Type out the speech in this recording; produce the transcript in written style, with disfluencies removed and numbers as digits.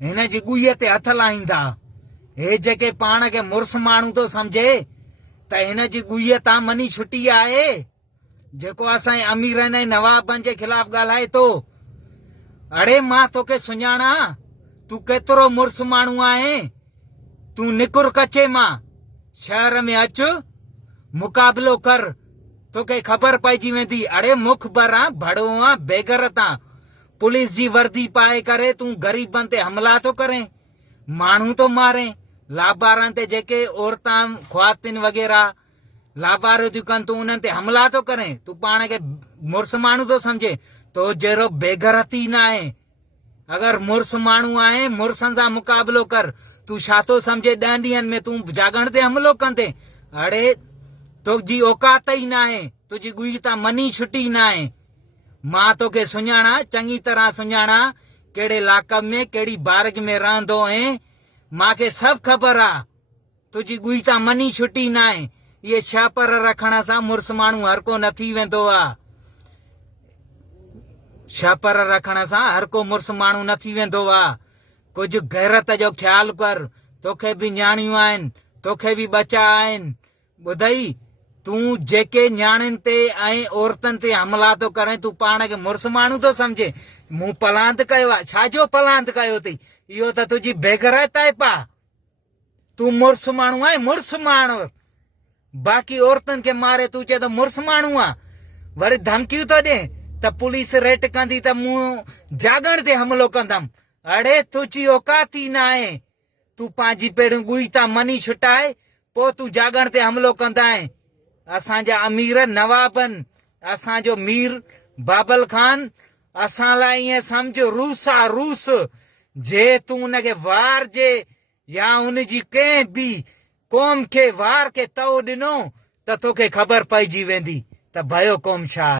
हिन जी गुईअ ते हथ लाहींदा। हे जेके पाण खे मुड़ुस माण्हू थो सम्झे त हिन जी गुईअ तां मनी छुटी आहे जेको असांजे अमीरनि ऐं नवाबनि जे ख़िलाफ़ ॻाल्हाए थो। अड़े मां तोखे सुञाणा, तूं केतिरो मुड़ुस माण्हू आहे। तूं निकुर कचे मां शहर में अच, मुक़ाबिलो कर, तोखे ख़बर पइजी वेंदी। अड़े मुखबर आ, भड़ो आ, बेगरत आ। पुलिस जी वर्दी पाए करे तूं ग़रीबनि ते हमला थो करें, माण्हू थो मारें, लाबारनि ते जेके औरतां ख्वातिन वग़ैरह लाबार थियूं कनि, तूं उन्हनि ते हमला थो करें। तूं पाण खे मुड़ुस माण्हू थो सम्झे, तो जहिड़ो बेगरती न आहे। अगरि मुड़ुस माण्हू आहे, मुड़ुसनि सां मुक़ाबिलो कर। तूं छा थो सम्झे 10 ॾींहंनि में तूं जागण ते हमलो कंदे? अड़े तुंहिंजी औकात ई न आहे, तुंहिंजी गुई तां मनी छुटी न आहे। मां तोखे सुञाणा, चङी तरह सुञाणा, कहिड़े लाक़ब में कहिड़ी बारग में रहंदो ऐं मूंखे सभु ख़बर आहे। तुंहिंजी गुई तां मनी छुटी न आहे। इहे छापर रखण सां मुड़ुस माण्हू हर को न थी वेंदो आहे। छापर रखण सां हर को मुड़ुस माण्हू न थी वेंदो आहे। कुझु गैरत जो ख़्यालु कर। तोखे बि न्याणियूं आहिनि, तोखे बि बचा आहिनि। ॿुधई, तूं जेके न्याणियुनि ते ऐं औरतुनि ते हमला थो करें, तूं पाण खे मुड़ुस माण्हू थो सम्झे। मूं पलांत कयो आहे? छाजो पलांत कयो अथई? इहो त तुंहिंजी बेगरत आहे पा। तूं मुड़ुस माण्हू आहे, मुड़ुस माण्हू। बाक़ी औरतुनि खे मारे तूं चए त मुड़ुस माण्हू आहे। वरी धमकियूं थो ॾे त पुलिस रेड कंदी त मूं जागण ते हमलो कंदमि। अड़े तुंहिंजी औकात ई न आहे। तूं पंहिंजी पहिरियों गुई तां मनी छुटाए, पोइ तूं जागण ते हमलो कंदा आहीं। असांजा अमीर नवाबनि, असांजो मीर बाबल खान असां लाइ ईअं सम्झ रूस आहे, रूस। जे तूं उनखे वार जे या उनजी कंहिं बि क़ौम खे वार खे तओ ॾिनो त तोखे ख़बर पइजी वेंदी त भयो क़ौम छा आहे।